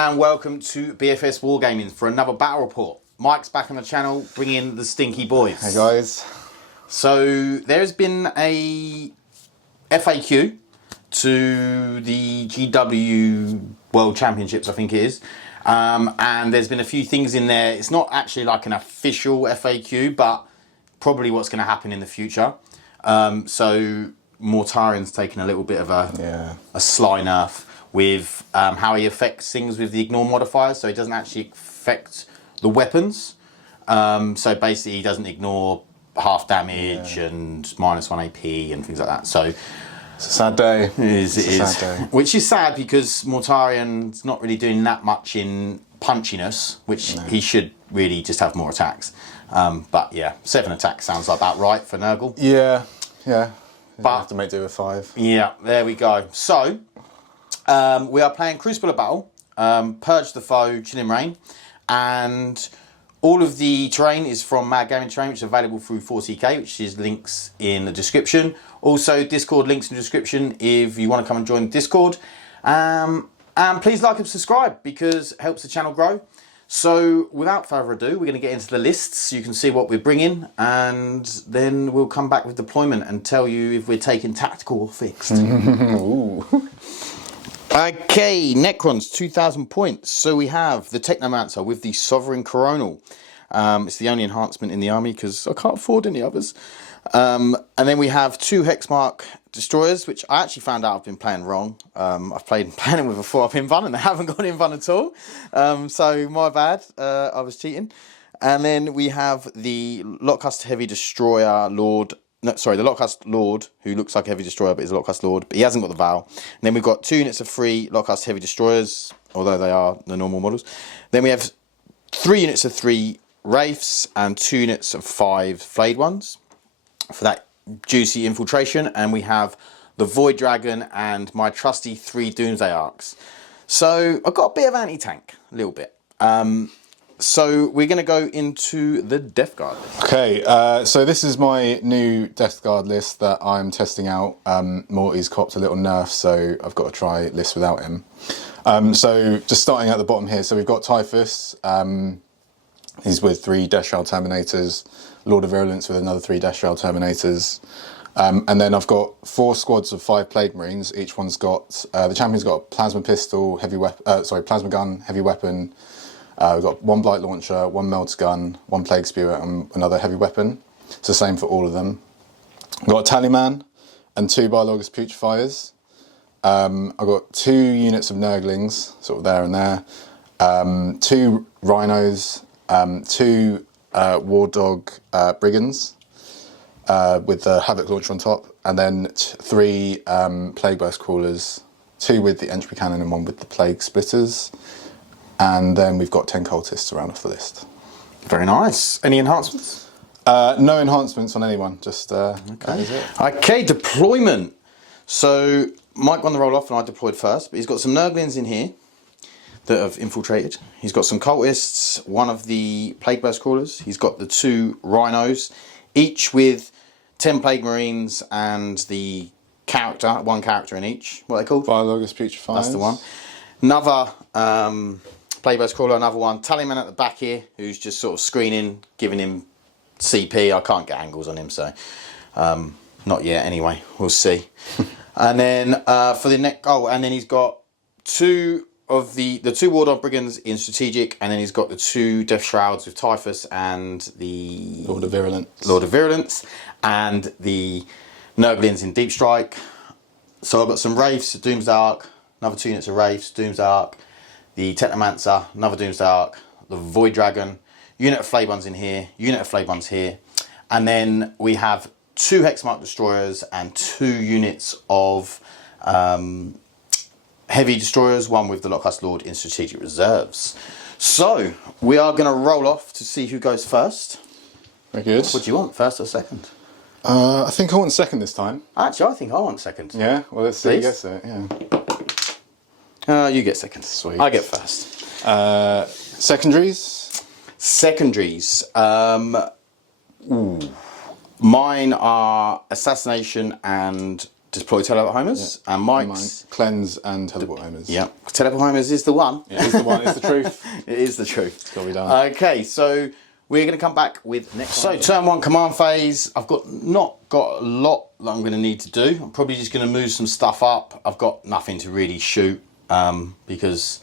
and welcome to BFS Wargaming for another battle report. Mike's back on the channel, bringing the stinky boys. Hey guys. So there's been a FAQ to the GW World Championships, I think it is. And there's been a few things in there. It's not actually like an official FAQ, but probably what's going to happen in the future. So Mortarian's taken a little bit of a sly nerf with how he affects things with the ignore modifiers. So he doesn't actually affect the weapons. So basically he doesn't ignore half damage and -1 AP and things like that. So it's a sad day. It is. Which is sad because Mortarian's not really doing that much in punchiness, which he should really just have more attacks. But yeah, 7 attacks sounds like that, right, for Nurgle? Yeah. But you have to make do with 5. Yeah, there we go. So we are playing Crucible of Battle, Purge the Foe, Chilling Reign, and all of the terrain is from Mad Gaming Terrain, which is available through 40k, which is links in the description. Also, Discord links in the description if you want to come and join the Discord. And please like and subscribe because it helps the channel grow. So without further ado, we're going to get into the lists so you can see what we're bringing, and then we'll come back with deployment and tell you if we're taking tactical or fixed. Ooh. Okay, Necrons, 2,000 points. So we have the Technomancer with the Sovereign Coronal. It's the only enhancement in the army because I can't afford any others. And then we have 2 Hexmark Destroyers, which I actually found out I've been playing wrong. I've played planning with a 4-up invuln and they haven't got invuln at all. So my bad, I was cheating. And then we have the Lockcast Heavy Destroyer Lord. No, sorry, the Lockcast Lord, who looks like a Heavy Destroyer, but is a Lockcast Lord, but he hasn't got the Val. And then we've got 2 units of 3 Lockcast Heavy Destroyers, although they are the normal models. Then we have 3 units of 3 Wraiths and 2 units of 5 Flayed Ones for that juicy infiltration. And we have the Void Dragon and my trusty 3 Doomsday Arcs. So I've got a bit of anti-tank, a little bit. So we're going to go into the Death Guard list. Okay, so this is my new Death Guard list that I'm testing out. Morty's copped a little nerf, so I've got to try lists without him. So just starting at the bottom here, so we've got Typhus. He's with 3 Death Shroud Terminators. Lord of Virulence with another 3 Death Shroud Terminators. And then I've got 4 squads of 5 Plague Marines. Each one's got, the champion's got a Plasma Pistol, Plasma Gun, Heavy Weapon. We've got 1 Blight Launcher, 1 Melts Gun, 1 Plague Spewer and another Heavy Weapon. It's the same for all of them. I've got a Tallyman and 2 Biologus Putrifiers. I've got 2 units of Nurglings, sort of there and there. 2 Rhinos, 2 War Dog Brigands with the Havoc Launcher on top. And then 3 Plague Burst Crawlers, 2 with the Entropy Cannon and 1 with the Plague Splitters. And then we've got 10 cultists to round off the list. Very nice. Any enhancements? No enhancements on anyone, just that is it. Okay, deployment. So Mike won the roll off and I deployed first, but he's got some Nurglings in here that have infiltrated. He's got some cultists, 1 of the Plague Burst Crawlers. He's got the 2 Rhinos, each with 10 Plague Marines and the character, 1 character in each. What are they called? Biologus Putrifiers. That's the one. Another Plague Burst Crawler, another one. Tallyman at the back here, who's just sort of screening, giving him CP. I can't get angles on him, so not yet anyway. We'll see. And then for the next, and then he's got 2 of the 2 War Dog Brigands in strategic, and then he's got the 2 Death Shrouds with Typhus and the Lord of Virulence, and the Nurglings in Deep Strike. So I've got some Wraiths, Doomsday Arc, another 2 units of Wraiths, Doomsday Arc, the Technomancer, another Doomsday Arc, the Void Dragon, unit of Flayed Ones in here, unit of Flayed Ones here, and then we have 2 Hexmark Destroyers and 2 units of Heavy Destroyers, 1 with the Lockcast Lord in Strategic Reserves. So we are going to roll off to see who goes first. Very good. What do you want, first or second? I think I want second this time. Actually, I think I want second. Yeah, well let's see who gets it, yeah. You get second. Sweet. I get first. Secondaries? Secondaries. Mine are Assassination and deploy teleport homers, and Mike's cleanse and teleport homers. Yeah, teleport homers is the one. It is the one. It's the truth. It is the truth. It's got to be done. Okay, so we're going to come back with next. So turn 1 command phase. I've not got a lot that I'm going to need to do. I'm probably just going to move some stuff up. I've got nothing to really shoot because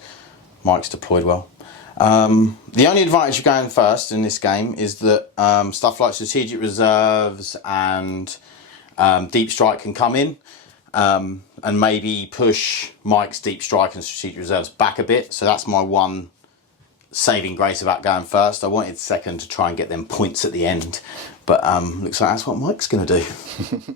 Mike's deployed well. The only advantage of going first in this game is that stuff like strategic reserves and deep strike can come in and maybe push Mike's deep strike and strategic reserves back a bit. So that's my one saving grace about going first. I wanted second to try and get them points at the end, but looks like that's what Mike's going to do.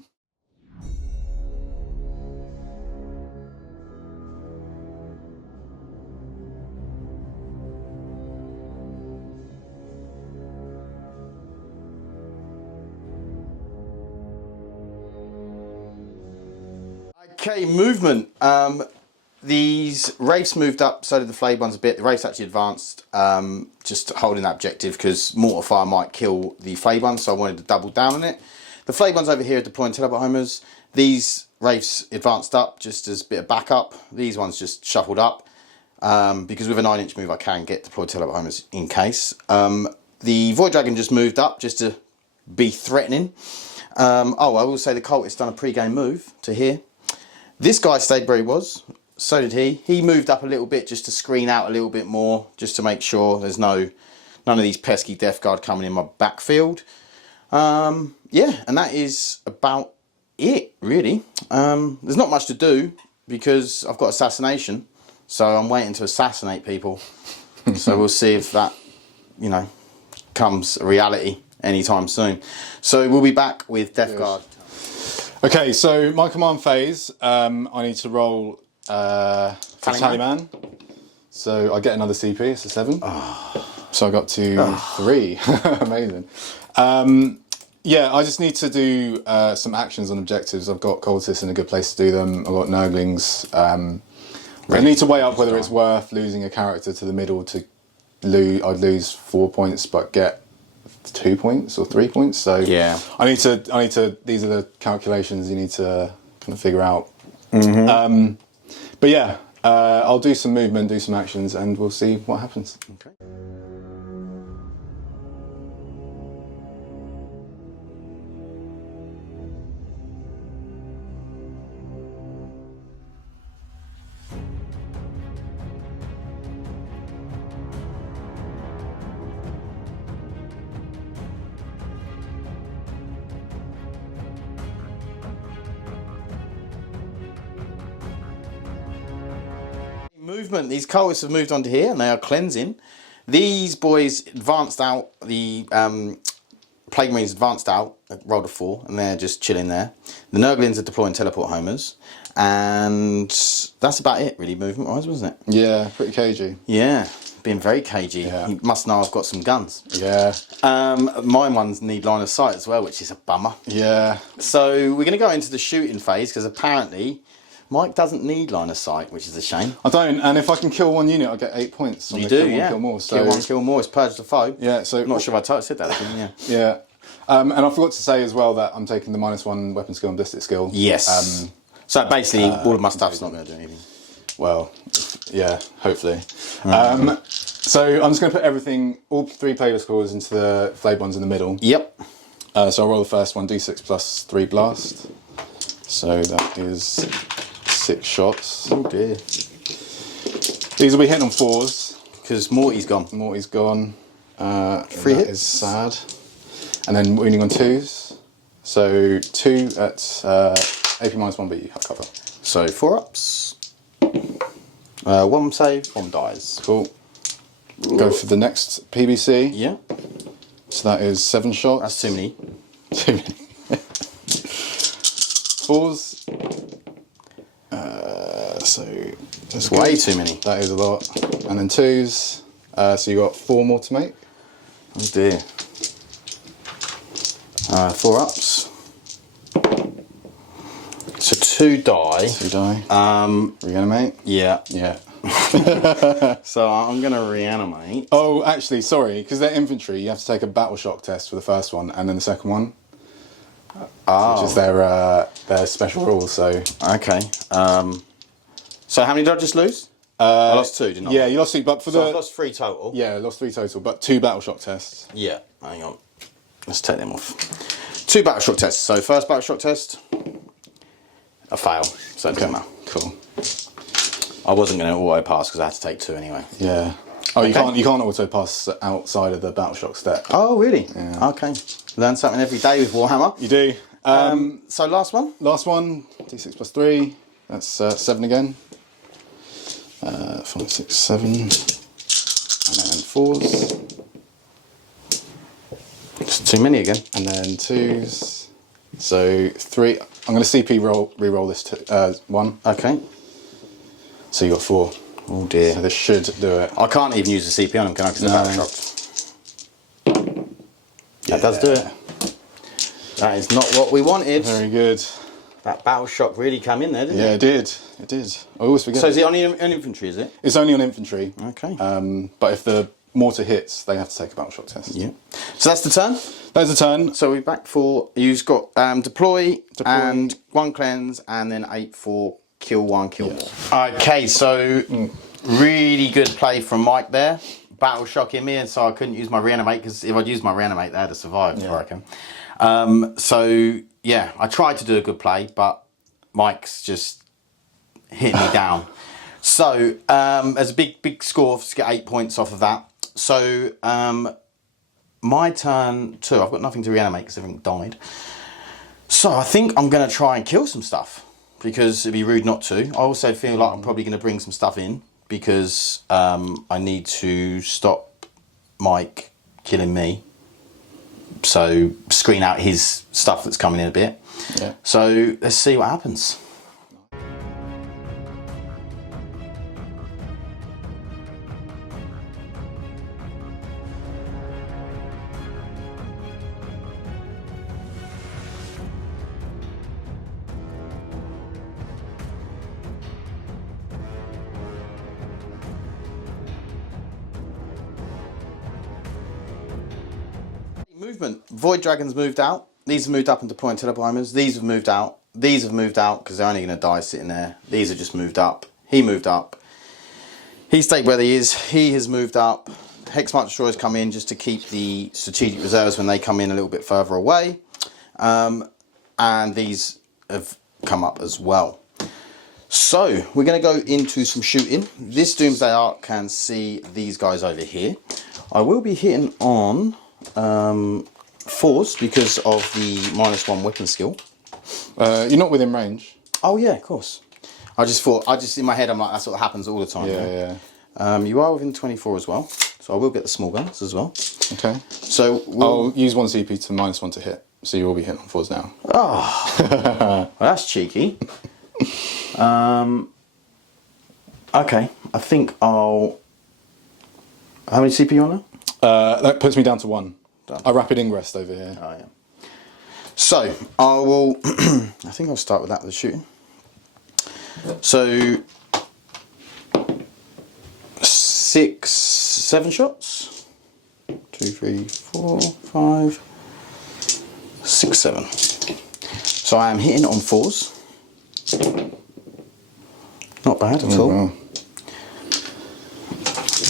Okay, movement. These Wraiths moved up, so did the Flayed ones a bit. The Wraiths actually advanced, just holding that objective because Mortifier might kill the Flayed ones, so I wanted to double down on it. The Flayed ones over here are deploying teleport homers. These Wraiths advanced up just as a bit of backup. These ones just shuffled up because with a 9-inch move I can get deployed teleport homers in case. The Void Dragon just moved up just to be threatening. Oh, I will say the Cultist done a pre-game move to here. This guy stayed where he was, so did he. He moved up a little bit just to screen out a little bit more, just to make sure there's none of these pesky Death Guard coming in my backfield. Yeah, and that is about it, really. There's not much to do because I've got assassination, so I'm waiting to assassinate people. So we'll see if that, you know, comes a reality anytime soon. So we'll be back with Death Guard. Okay, so my command phase, I need to roll for Tallyman. So I get another CP, it's a 7. Oh. So I got to 3. Amazing. Yeah, I just need to do some actions on objectives. I've got cultists in a good place to do them. I've got Nurglings. I need to weigh up whether it's worth losing a character to the middle to lose. I'd lose 4 points, but get 2 points or 3 points. So yeah, I need to. These are the calculations you need to kind of figure out. But yeah, I'll do some movement, do some actions, and we'll see what happens. Okay. Movement. These cultists have moved onto here and they are cleansing. These boys advanced out. The Plague Marines advanced out, rolled a 4, and they're just chilling there. The Nurglings are deploying teleport homers, and that's about it, really, movement-wise, wasn't it? Yeah, pretty cagey. Yeah, being very cagey. Yeah. You must know I've got some guns. Yeah. Mine ones need line of sight as well, which is a bummer. Yeah. So we're going to go into the shooting phase because apparently Mike doesn't need line of sight, which is a shame. I don't, and if I can kill one unit, I get 8 points. You do, yeah. Kill more. So kill one, kill more. It's purge the foe. Yeah, so I'm not sure if I said that. Yeah. Yeah. And I forgot to say as well that I'm taking the -1 weapon skill and ballistic skill. Yes. So basically, all of my stuff's not going to do anything. Well, yeah, hopefully. So I'm just going to put everything, all 3 playlist scores into the flayed ones in the middle. Yep. So I'll roll the first one, d6 plus 3 blast. So that is 6 shots. Oh dear. These will be hitting on 4s. Because Morty's gone. Morty's gone. 3 hits. That is sad. And then wounding on 2s. So 2 at AP -1, but you have cover. So 4 ups. 1 save, 1 dies. Cool. Go for the next PBC. Yeah. So that is 7 shots. That's too many. Too many. 4s. So that's way too many. That is a lot. And then 2s. So you got 4 more to make. Oh dear. 4 ups. So 2 die. 2 die. Reanimate. Yeah. Yeah. So I'm going to reanimate. Oh, actually, sorry, because they're infantry, you have to take a battle shock test for the first one and then the second one. which is their special rule. So okay. So how many did I just lose? I lost 2, didn't I? Yeah, you lost 2, but for So I lost 3 total. Yeah, I lost 3 total, but 2 battle shock tests. Yeah, hang on. Let's take them off. 2 battle shock tests. So first battle shock test, a fail. So it doesn't matter. Cool. I wasn't going to auto pass because I had to take 2 anyway. Yeah. Oh, you can't auto pass outside of the battle shock step. Oh, really? Yeah. Okay. Learn something every day with Warhammer. You do. So last one. Last one. D6 plus 3. That's 7 again. 5, 6, 7, and then 4s. Just too many again. And then 2s. So 3. I'm going to CP re-roll this 1. Okay. So you got 4. Oh dear. So this should do it. I can't even use the CP on them, can I? Because they're battle shocked. Yeah. That does do it. That is not what we wanted. Very good. That battle shock really came in there, didn't it? Yeah, it did. It did. I always forget. So is it only on infantry, is it? It's only on infantry. Okay. But if the mortar hits, they have to take a battle shock test. Yeah. So that's the turn. That's the turn. So we're back for, you've got deploy and 1 cleanse, and then 8 for kill 1, kill more. Okay, so really good play from Mike there. Battle shocking me, and so I couldn't use my reanimate, because if I'd used my reanimate, they'd have survived, I reckon. So yeah, I tried to do a good play, but Mike's just hitting me down. So there's a big score to get 8 points off of that. So my turn 2, I've got nothing to reanimate because everything died. So I think I'm going to try and kill some stuff, because it'd be rude not to. I also feel like I'm probably going to bring some stuff in, because I need to stop Mike killing me. So screen out his stuff that's coming in a bit. Yeah. So let's see what happens. Movement. Void Dragons moved out. These have moved up and deploying Telebimers. These have moved out. These have moved out because they're only going to die sitting there. These have just moved up. He moved up. He stayed where he is. He has moved up. Hexmark Destroyers come in just to keep the strategic reserves when they come in a little bit further away. And these have come up as well. So we're going to go into some shooting. This Doomsday Ark can see these guys over here. I will be hitting on 4s because of the -1 weapon skill. You're not within range. Oh yeah, of course. I just in my head I'm like, that's what happens all the time. Yeah. You are within 24 as well, so I will get the small guns as well. Okay. So I'll use 1 CP to -1 to hit, so you will be hitting on 4s now. Oh, well, that's cheeky. Okay, I think I'll. How many CP you on now? That puts me down to 1. Done. A rapid ingress over here. Oh yeah. So I will. I think I'll start with that with the shooting. So 6, 7 shots. 2, 3, 4, 5, 6, 7. So I am hitting on 4s. Not bad at all. Wow.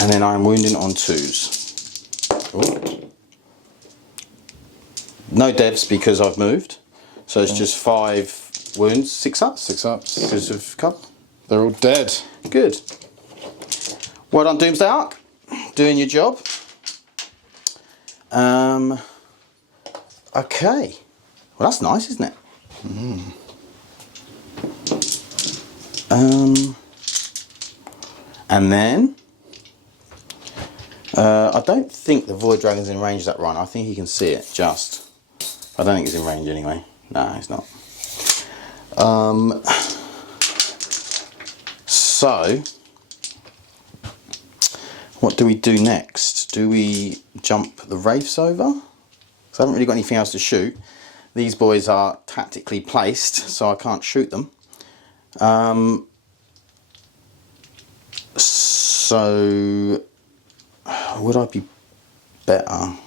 And then I'm wounding on 2s. Ooh. No devs because I've moved. So it's just 5 wounds, 6 ups. 6 ups. Because of cover. They're all dead. Good. Well done, Doomsday Ark. Doing your job. Okay. Well, that's nice, isn't it? And then I don't think the Void Dragon's in range of that run. I think he can see it just. I don't think he's in range anyway. No, he's not. So what do we do next? Do we jump the Wraiths over? Because I haven't really got anything else to shoot. These boys are tactically placed, so I can't shoot them. So would I be better?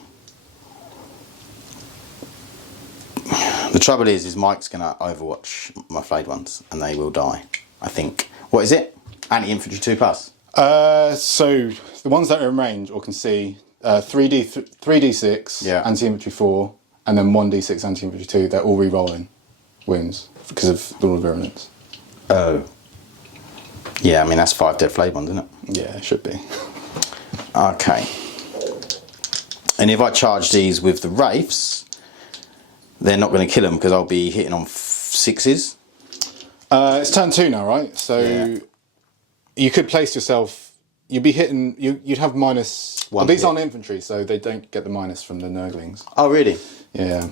The trouble is Mike's going to overwatch my flayed ones, and they will die, I think. What is it? Anti-infantry 2+. So the ones that are in range or can see 3d6, Yeah. anti-infantry 4, and then 1d6 anti-infantry 2. They're all re-rolling wounds because of the Lord of Virulence. Oh. Yeah, I mean, that's 5 dead flayed ones, isn't it? Yeah, it should be. Okay. And if I charge these with the Wraiths, they're not going to kill them because I'll be hitting on 6s. It's turn 2 now, right? So Yeah. you could place yourself. You'd be hitting. You'd have minus. One But these hit. aren't infantry, so they don't get the minus from the Nurglings. Oh, really? Yeah.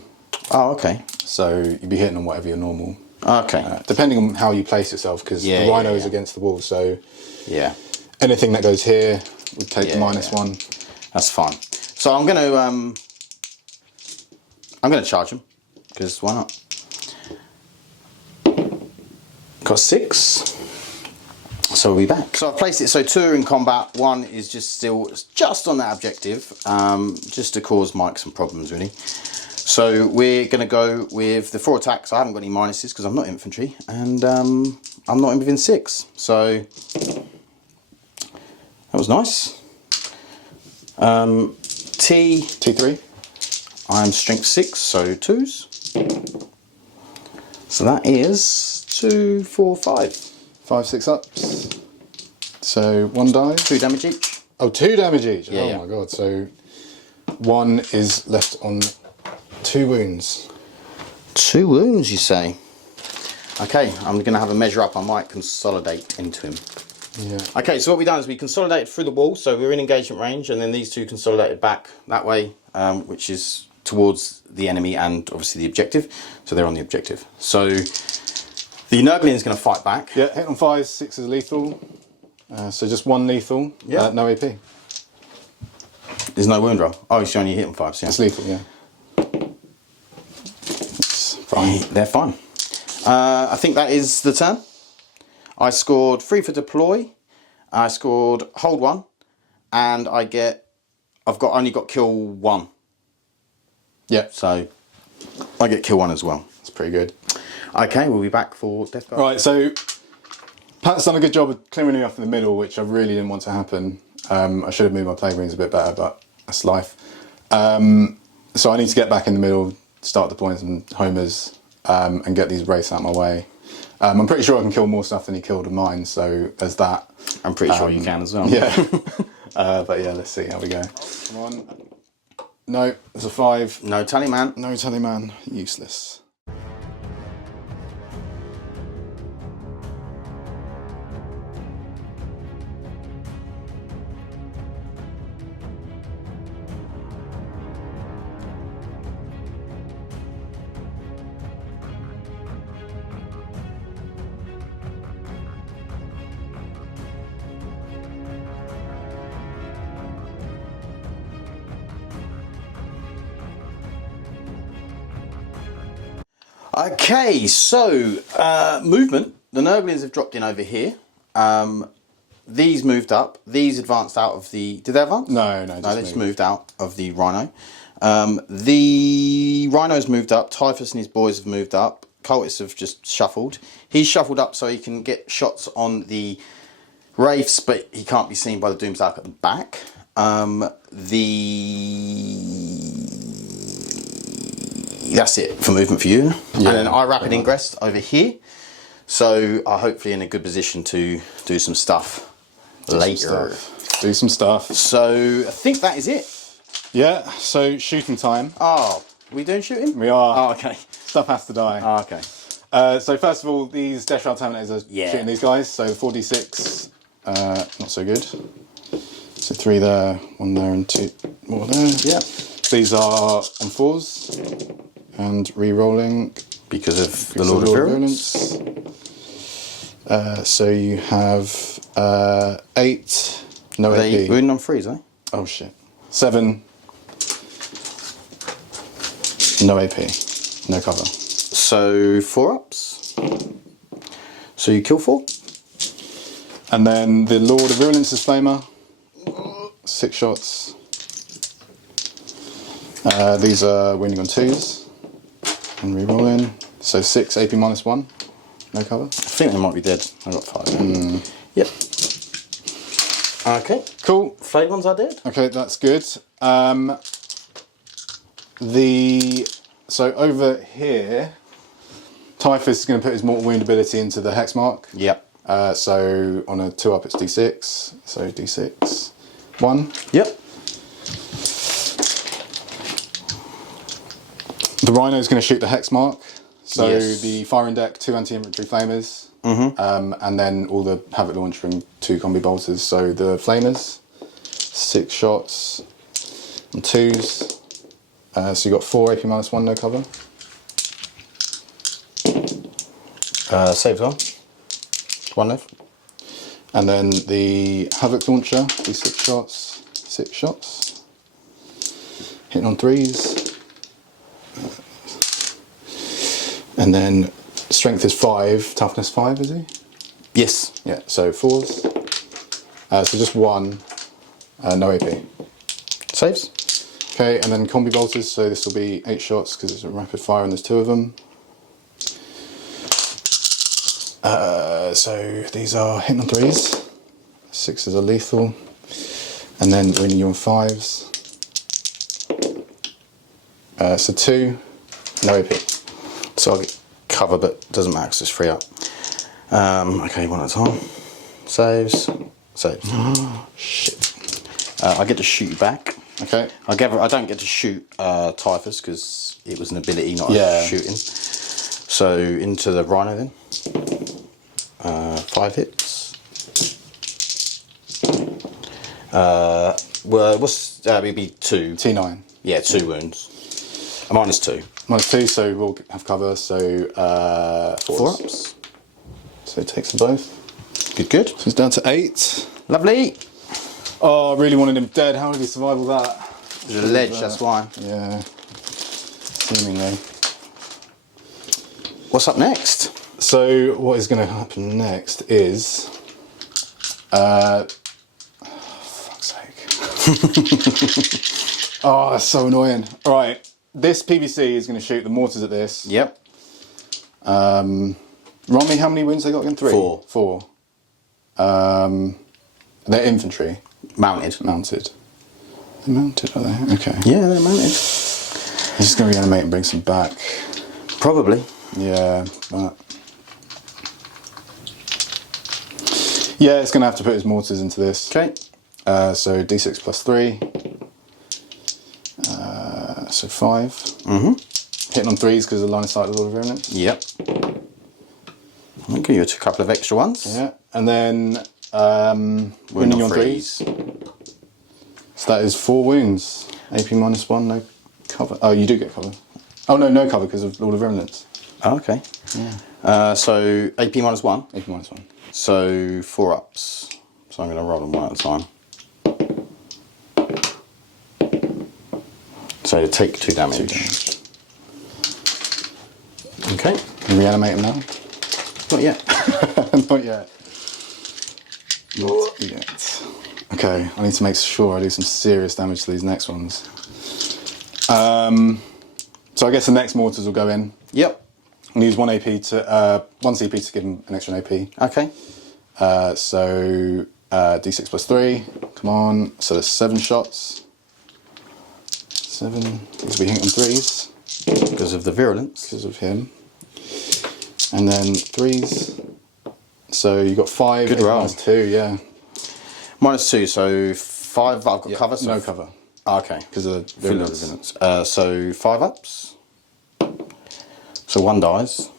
Oh, okay. So you'd be hitting on whatever your normal. Okay. Depending on how you place yourself, because Yeah, the yeah, rhino is yeah. against the wall, so Yeah. anything that goes here would take the Yeah, minus yeah. 1. That's fine. So I'm gonna charge him because why not? Got 6. So we'll be back. So I've placed it. So 2 are in combat. 1 is just on that objective, just to cause Mike some problems really. So we're gonna go with the 4 attacks. I haven't got any minuses because I'm not infantry, and I'm not in within 6. So that was nice. T3. I'm strength 6, so 2s. So that is 2, 4, 5. 5, 6 ups. So 1 die. 2 damage each. Oh, 2 damage each. Yeah, oh yeah. my god. So 1 is left on 2 wounds. 2 wounds, you say? Okay, I'm going to have a measure up. I might consolidate into him. Yeah. Okay, so what we've done is we consolidated through the wall, so we're in engagement range, and then these 2 consolidated back that way, which is towards the enemy and obviously the objective. So they're on the objective. So the Nurgling is going to fight back. Yeah, hit on 5, 6 is lethal. So just 1 lethal. Yeah. No AP. There's no wound roll. Oh, it's only hit on 5s, yeah. It's lethal, yeah. It's fine. They're fine. I think that is the turn. I scored 3 for deploy. I scored hold 1, and I've only got kill 1. Yeah, So I get kill 1 as well. it's pretty good. Okay, we'll be back for Death Guard. Right, so Pat's done a good job of clearing me off in the middle, which I really didn't want to happen. I should have moved my play greens a bit better, but that's life. So I need to get back in the middle, start deploying some homers, and get these wraiths out of my way. I'm pretty sure I can kill more stuff than he killed of mine, so there's that. I'm pretty sure you can as well. Yeah. But yeah, let's see how we go. Come on. No, there's a 5. No Tallyman. No Tallyman, useless. Okay, so movement. The Nurglings have dropped in over here. These moved up. These advanced out of the... Did they advance? No, they just moved out of the Rhino. The Rhino's moved up. Typhus and his boys have moved up. Cultists have just shuffled. He's shuffled up so he can get shots on the Wraiths, but he can't be seen by the Doomsdark at the back. That's it for movement for you. Yeah, and then I rapid ingress over here. So I'm hopefully in a good position to do some stuff later. Do some stuff. So I think that is it. Yeah, so shooting time. Oh, are we doing shooting? We are. Oh, okay. Stuff has to die. Oh, okay. So first of all, these Death Shroud Terminators are shooting these guys. So 4d6, not so good. So 3 there, 1 there, and 2 more there. Yeah. These are on 4s and re-rolling Because of the Lord of Virulence. So you have 8, no Are they AP. wounding on 3s, eh? Oh shit. 7, no AP, no cover. So 4 ups. So you kill 4. And then the Lord of Virulence is Flamer. 6 shots. These are winning on 2s. And re-roll in. So 6 AP -1. No cover. I think they might be dead. I got 5. Yep. Okay. Cool. Flayed ones I did. Okay, that's good. So over here, Typhus is going to put his mortal wound ability into the hex mark. Yep. So on a 2-up, it's D6. So D6, 1. Yep. The Rhino is going to shoot the hex mark. So Yes. the firing deck, 2 anti-infantry flamers, and then all the havoc launcher and 2 combi bolters. So the flamers, 6 shots and 2s. So you got 4 AP -1, no cover. Saves on. 1 left. And then the havoc launcher, D6 shots, 6 shots. Hitting on 3s. And then strength is 5, toughness 5, is he? Yes. Yeah, so 4s. So just 1, no AP. Saves. Okay, and then combi bolters, so this will be 8 shots because it's a rapid fire and there's 2 of them. So these are hitting on 3s, 6s are lethal, and then winning you on 5s. So 2, no AP. So I get cover, but doesn't matter because it's free up. Okay, one at a time. Saves. Saves. Shit. I get to shoot you back. Okay. I don't get to shoot Typhus because it was an ability, not a shooting. So into the Rhino then. 5 hits. Well, it'd be 2. T9. Yeah, 2 wounds. A -2. -2, so we'll have cover, so 4 ups. So it takes them both. Good, good. So it's down to 8. Lovely. Oh, I really wanted him dead. How did he survive all that? There's a ledge, that's why. Yeah. Seemingly. What's up next? So what is going to happen next is... fuck's sake. Oh, that's so annoying. All right. This PVC is going to shoot the mortars at this. Yep. Remind me how many wounds they got again? 3? 4. 4. They're infantry. Mounted. Mounted. They're mounted, are they? Okay. Yeah, they're mounted. He's just going to reanimate and bring some back. Probably. Yeah, but... Yeah, it's going to have to put his mortars into this. Okay. So D6 +3. So 5. Hitting on 3s because of the line of sight of the Lord of Virulence. Yep. I'll give you a couple of extra ones. Yeah, and then winning you on 3s. So that is 4 wounds. AP -1, no cover. Oh, you do get cover. Oh no, no cover because of Lord of Virulence. Oh, okay. Yeah. So AP -1. AP -1. So 4 ups. So I'm going to roll them one at a time. So to take 2 damage. 2 damage. Okay. You reanimate him now? Not yet. Not yet. Not yet. Okay, I need to make sure I do some serious damage to these next ones. So I guess the next mortars will go in. Yep. I'll use 1 AP to 1 CP to give him an extra AP. Okay. So D6 +3. Come on. So there's 7 shots. 7. These will be hitting on 3s. Because of the virulence. Because of him. And then 3s. So you got 5. Good roll. -2, yeah. -2, so 5. I've got cover. So no cover. Okay. Because of the Virulence. virulence. So 5 ups. So 1 dies.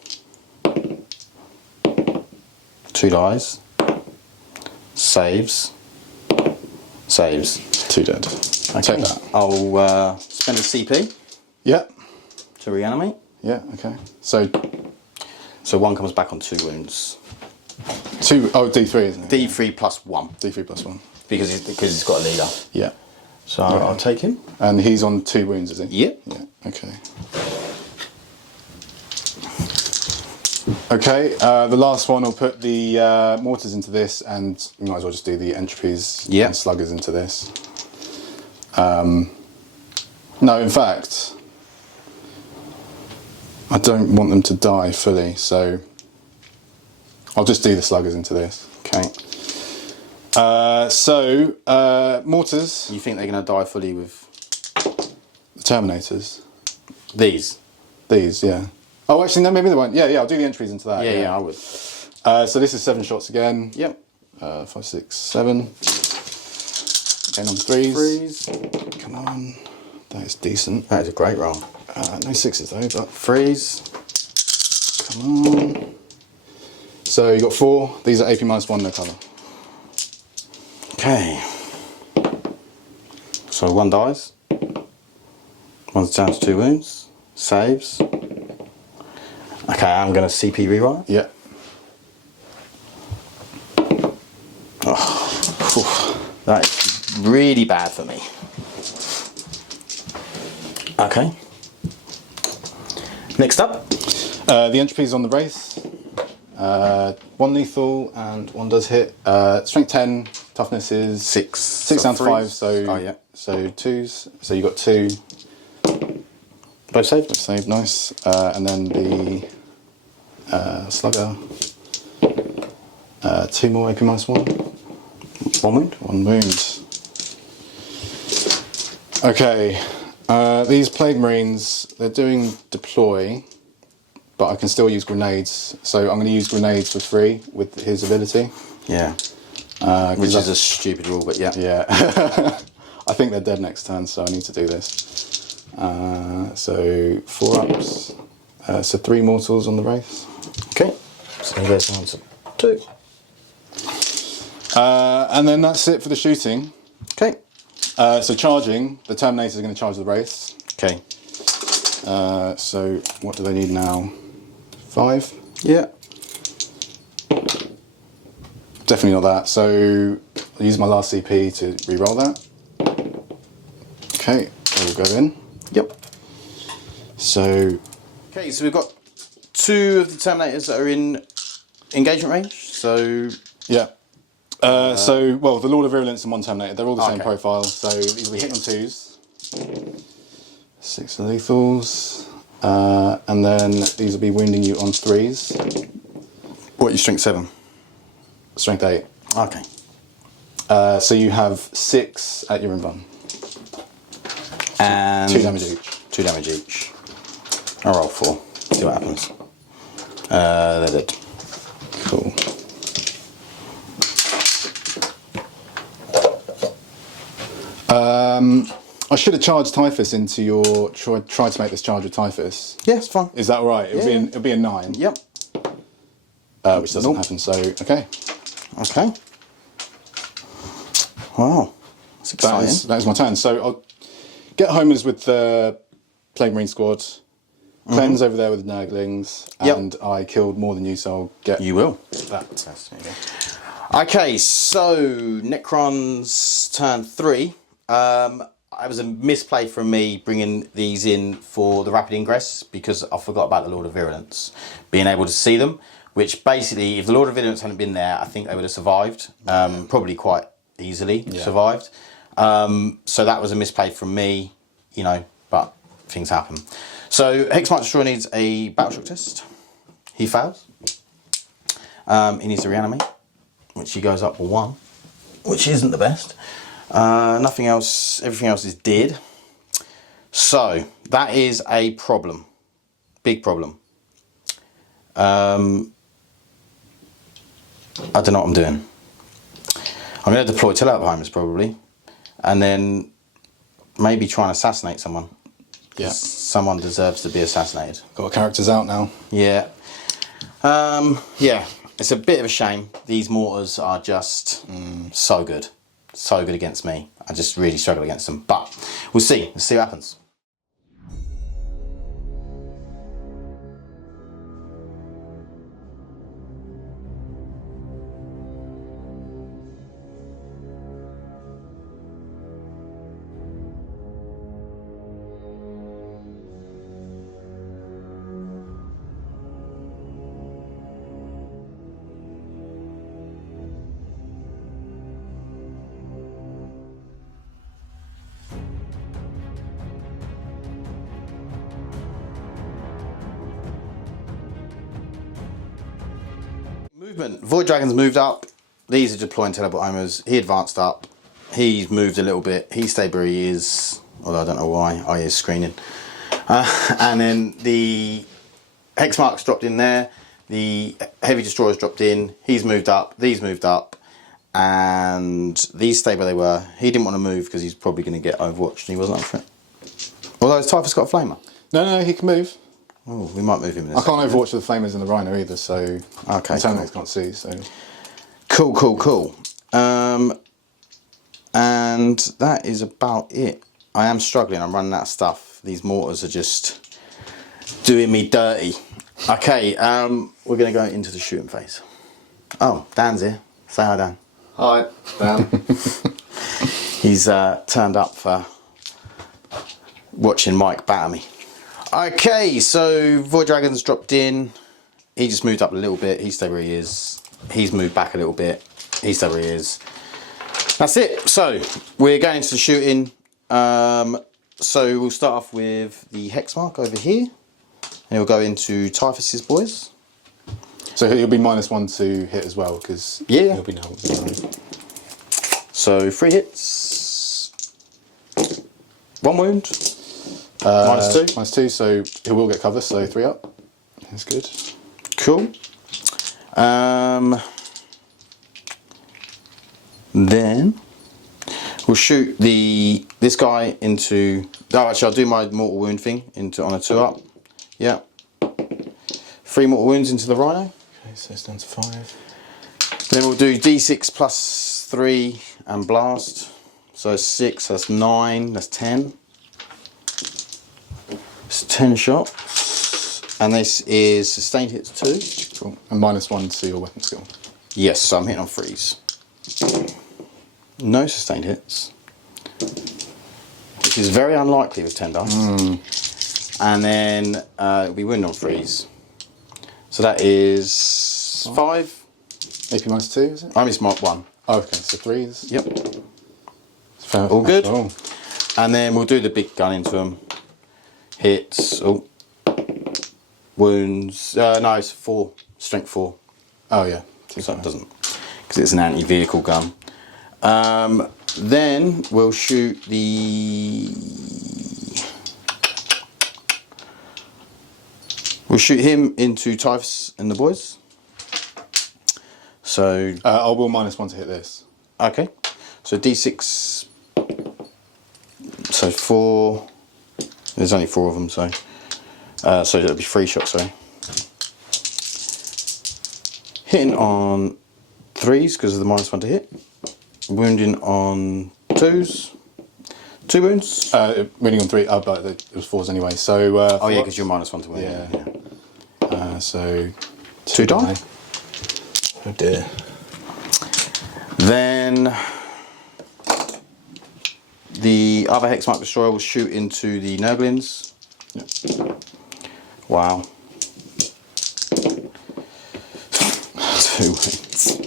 2 dies. Saves. Saves. 2 dead. Okay. Take that. I'll spend a CP Yeah. to reanimate. Yeah, okay. So So 1 comes back on 2 wounds. 2, oh, D3, isn't it? D3 +1 D3 +1. because he's got a leader. Yeah. So I'll take him. And he's on 2 wounds, is he? Yep. Yeah, okay. Okay, the last one will put the mortars into this, and you might as well just do the entropies and sluggers into this. No, in fact, I don't want them to die fully, so I'll just do the sluggers into this. Okay. Mortars. You think they're going to die fully with The Terminators. these? These, yeah. Oh, actually, no, maybe they won't. Yeah, I'll do the entries into that. Yeah, I would. So this is 7 shots again. Yep. 5, 6, 7. Again on 3s. 3s. Come on. That is decent. That is a great roll. No 6s though, but 3s. come on. So you got 4. These are AP -1, no colour. Okay. So 1 dies. 1's down to 2 wounds. Saves. Okay, I'm going to CP rewrite. Yeah. That is really bad for me. Okay. Next up. The entropy's on the Wraith. 1 lethal and 1 does hit. Strength 10, toughness is 6. 6 down to 5, so so 2s. So you got 2. Both saved. Both saved, nice. And then the slugger. 2 more AP -1. 1 wound. 1 wound. Okay. These Plague Marines, they're doing deploy, but I can still use grenades. So I'm going to use grenades for free with his ability. Yeah. Which is a stupid rule, but yeah. Yeah. I think they're dead next turn, so I need to do this. So 4 ups. So 3 mortals on the Wraiths. Okay. So there's an answer. 2. And then that's it for the shooting. Okay. So charging, the Terminator is going to charge the Wraiths. Okay. So what do they need now? 5? Yeah. Definitely not that. So I'll use my last CP to re-roll that. Okay, we'll go in. Yep. So. Okay, so we've got 2 of the Terminators that are in engagement range. So. Yeah. Well, the Lord of Virulence and 1 Terminator, they're all the same profile. So these will be hitting on 2s. 6 lethals. And then these will be wounding you on 3s. What, you strength 7? Strength 8. Okay. So you have 6 at your invuln. And 2 damage each. 2 damage each. I'll roll 4. See what happens. They're dead. Cool. I should have charged Typhus into your. Tried to make this charge with Typhus. Yeah, it's fine. Is that all right? It'll be a 9. Yep. Which doesn't happen. So okay. Okay. Wow. That's exciting. That is my turn. So I'll get homers with the Plague Marine squad. Cleanse over there with the Nurglings, and I killed more than you, so I'll get. You will. That. Okay, so Necrons turn 3. It was a misplay from me bringing these in for the rapid ingress because I forgot about the Lord of Virulence being able to see them. Which basically, if the Lord of Virulence hadn't been there, I think they would have survived. Probably quite easily survived. So that was a misplay from me, you know, but things happen. So Hexmark Destroyer needs a Battleshock test. He fails. He needs to reanimate, which he goes up 1, which isn't the best. Nothing else, everything else is dead. So that is a problem. Big problem. I don't know what I'm doing. I'm going to deploy Tallyman probably, and then maybe try and assassinate someone. Yeah. Someone deserves to be assassinated. Got characters out now. Yeah. Yeah. It's a bit of a shame. These mortars are just so good. So good against me. I just really struggle against them. But we'll see. Let's see what happens. Movement. Void Dragon's moved up. These are deploying teleport homers. He advanced up. He's moved a little bit. He stayed where he is, although I don't know why. Oh, he is screening. And then the Hexmark's dropped in there. The Heavy Destroyer's dropped in. He's moved up. These moved up. And these stayed where they were. He didn't want to move because he's probably going to get overwatched and he wasn't up for it. Although his Typhus got a flamer. No, he can move. Oh, we might move him in this. I can't overwatch with the flamers and the rhino either, so okay, Terminates can't see. So cool. And that is about it. I am struggling. I'm running out of stuff. These mortars are just doing me dirty. Okay, we're going to go into the shooting phase. Oh, Dan's here. Say hi, Dan. Hi, Dan. He's turned up for watching Mike batter me. Okay, so Void Dragon's dropped in. He just moved up a little bit. He stayed where he is. He's moved back a little bit. He stayed where he is. That's it. So we're going into the shooting. So we'll start off with the Hexmark over here. And we'll go into Typhus's boys. So he'll be -1 to hit as well, because Yeah. he'll be now. So 3 hits. 1 wound. -2. -2, so he will get cover, so 3 up. That's good. Cool. Then we'll shoot this guy into. Oh, actually, I'll do my mortal wound thing on a 2 up. Yeah. 3 mortal wounds into the rhino. Okay, so it's down to 5. Then we'll do D6 plus 3 and blast. So 6, that's 9, that's 10. It's 10 shots. And this is sustained hits 2. Cool. And -1 to your weapon skill. Yes, so I'm hitting on 3s. No sustained hits. Which is very unlikely with 10 dice. And then it'll be wound on 3s. So that is 5. AP -2, is it? I missed mark 1. Oh, okay, so 3s. Yep. Fair. All good. Oh. And then we'll do the big gun into them. Hits. Oh. Wounds. No, it's 4. Strength 4. Oh, yeah. So it doesn't. Because it's an anti-vehicle gun. Then we'll shoot We'll shoot him into Typhus and the boys. So. I will -1 to hit this. Okay. So D6. So 4. There's only 4 of them, so. So it'll be 3 shots, sorry. Hitting on 3s because of the -1 to hit. Wounding on 2s. 2 wounds. Winning on 3. But it was 4s anyway. So. Oh yeah, because you're -1 to win. Yeah. So 2 die. Oh dear. Then the other Hexmark Destroyer will shoot into the Nurglings. Yep. Wow. 2 hits.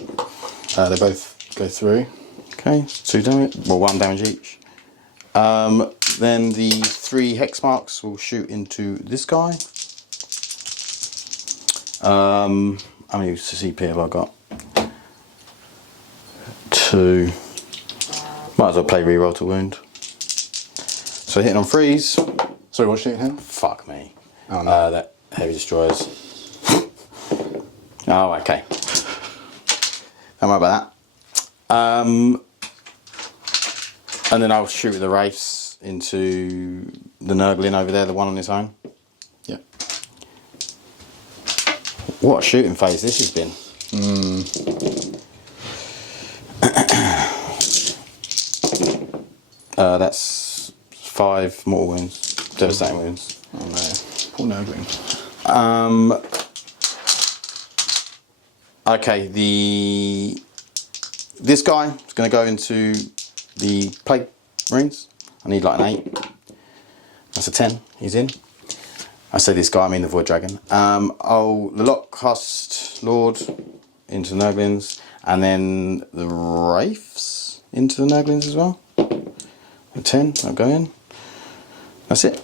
They both go through. Okay, 2 damage. Well, 1 damage each. Then the 3 Hexmarks will shoot into this guy. How many CP have I got? 2. Might as well play reroll to wound. So hitting on 3s. Sorry, what's shooting him? Fuck me. Oh no. That Heavy Destroyers. Oh, okay. Don't worry about that. And then I'll shoot with the Wraiths into the Nurgling over there, the one on its own. Yeah. What a shooting phase this has been. That's 5 mortal wounds, devastating wounds. Oh no. Poor Nurgling. Okay, this guy is going to go into the Plague Marines. I need like an 8. That's a 10. He's in. I say this guy, I mean the Void Dragon. I'll the Lockcast Lord into the Nurglings, and then the Wraiths into the Nurglings as well. A 10. I'll go in. That's it.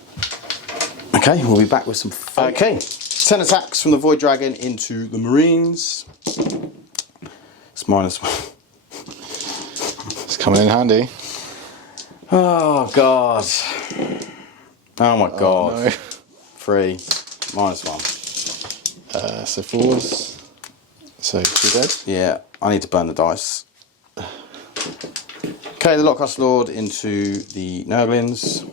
Okay, we'll be back with some. Okay, 10 attacks from the Void Dragon into the Marines. It's -1. It's coming in handy. Oh god. Oh my god. Oh, no. 3, -1. So 4s. So 2 dead. Yeah, I need to burn the dice. Okay, the Lockcast Lord into the Nurglings.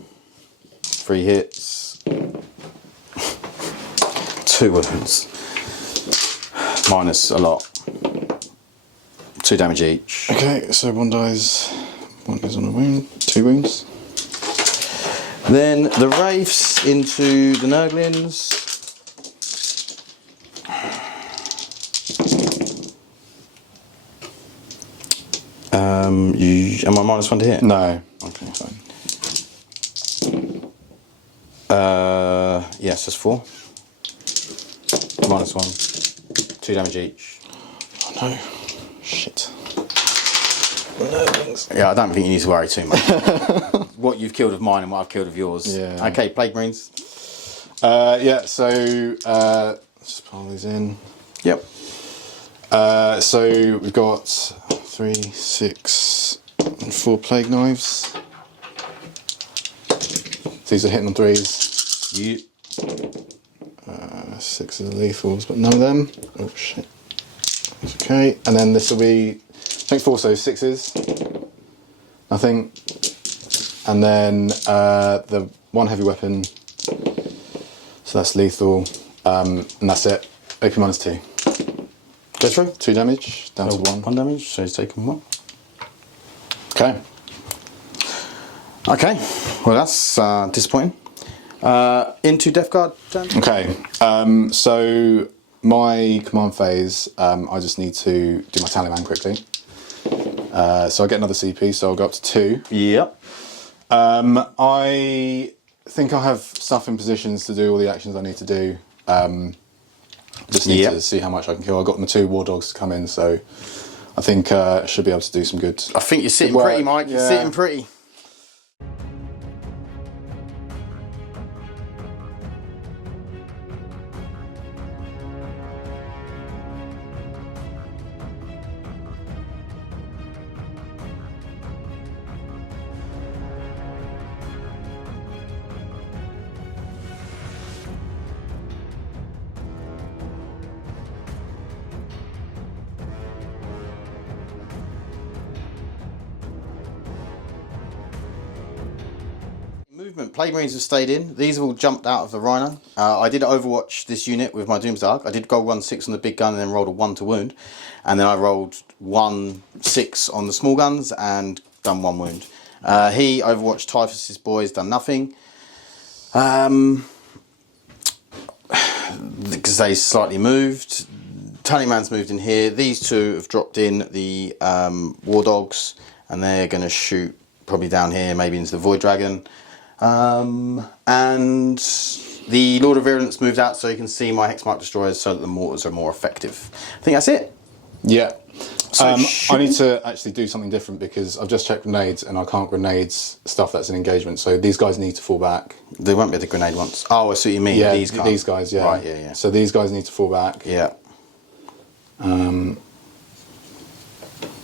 3 hits. 2 wounds. Minus a lot. 2 damage each. Okay, so 1 dies. 1 goes on a wound. 2 wounds. Then the Wraiths into the Nurglings. Am I -1 to hit? No. Okay, fine. Yes, that's 4. -1. 2 damage each. Oh no. Shit. Yeah, I don't think you need to worry too much. What you've killed of mine and what I've killed of yours. Yeah. Okay, Plague Marines. Yeah, so let's just pile these in. Yep. So we've got 3, 6, and 4 plague knives. These are hitting on 3s. You. 6 of the lethals, but none of them. Oh shit. That's okay. And then this will be, I think 4, so 6s. Nothing. And then the 1 heavy weapon. So that's lethal. And that's it. AP -2. Go through. 2 damage, down to 1. 1 damage, so he's taken 1. Okay. Okay, well that's disappointing. Into Death Guard turn. Okay, so my command phase, I just need to do my Tallyman quickly. So I get another CP, so I'll go up to 2. Yep. I think I have stuff in positions to do all the actions I need to do. Just need to see how much I can kill. I've got my 2 war dogs to come in, so I think I should be able to do some good. I think you're sitting pretty, Mike. You're sitting pretty. Movement. Plague Marines have stayed in. These have all jumped out of the Rhino. I did overwatch this unit with my Doomsdark. I did go 1-6 on the big gun and then rolled a 1 to wound. And then I rolled 1-6 on the small guns and done 1 wound. He overwatched Typhus's boys, done nothing. Because they slightly moved. Tallyman's moved in here. These 2 have dropped in the War Dogs. And they're going to shoot probably down here, maybe into the Void Dragon. And the Lord of Virulence moved out so you can see my Hexmark Destroyers so that the mortars are more effective. I think that's it. Yeah. So I need to actually do something different because I've just checked grenades and I can't grenades stuff that's an engagement. So these guys need to fall back. They won't be able to grenade once. Oh, I see what you mean. Yeah, these guys, yeah. Right, yeah. So these guys need to fall back. Yeah.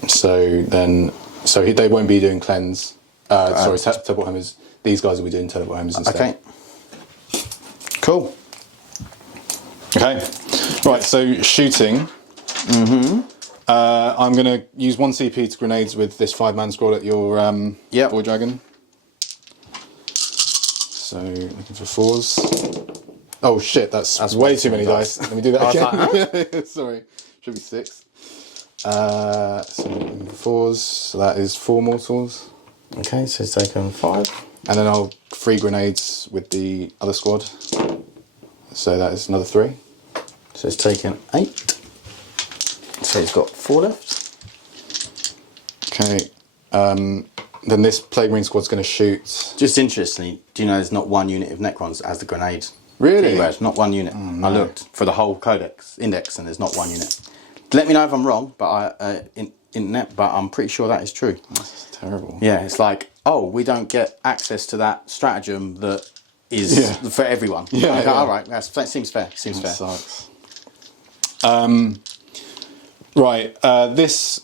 So they won't be doing cleanse. Sorry, teleport hammers. These guys will be doing teleport hammers instead. Okay. Cool. Okay. Right. So shooting. I'm going to use 1 CP to grenades with this 5-man squad at your Void Dragon. So looking for 4s. Oh shit! That's way too many dice. Let me do that again. Sorry. Should be 6. So looking for 4s. So that is 4 mortals. Okay, so it's taken 5. And then I'll free grenades with the other squad. So that is another 3. So it's taken 8. So he's got 4 left. Okay. Then this Plague Marine squad's going to shoot. Just interestingly, do you know there's not 1 unit of Necrons that has the grenade? Really? Keywords, not 1 unit. Oh, no. I looked for the whole codex index and there's not 1 unit. Let me know if I'm wrong, but but I'm pretty sure that is true. That's terrible. Yeah, it's like, oh, we don't get access to that stratagem that is for everyone. Yeah, Okay, yeah. all right, that seems fair. Seems fair. Sucks. Right, this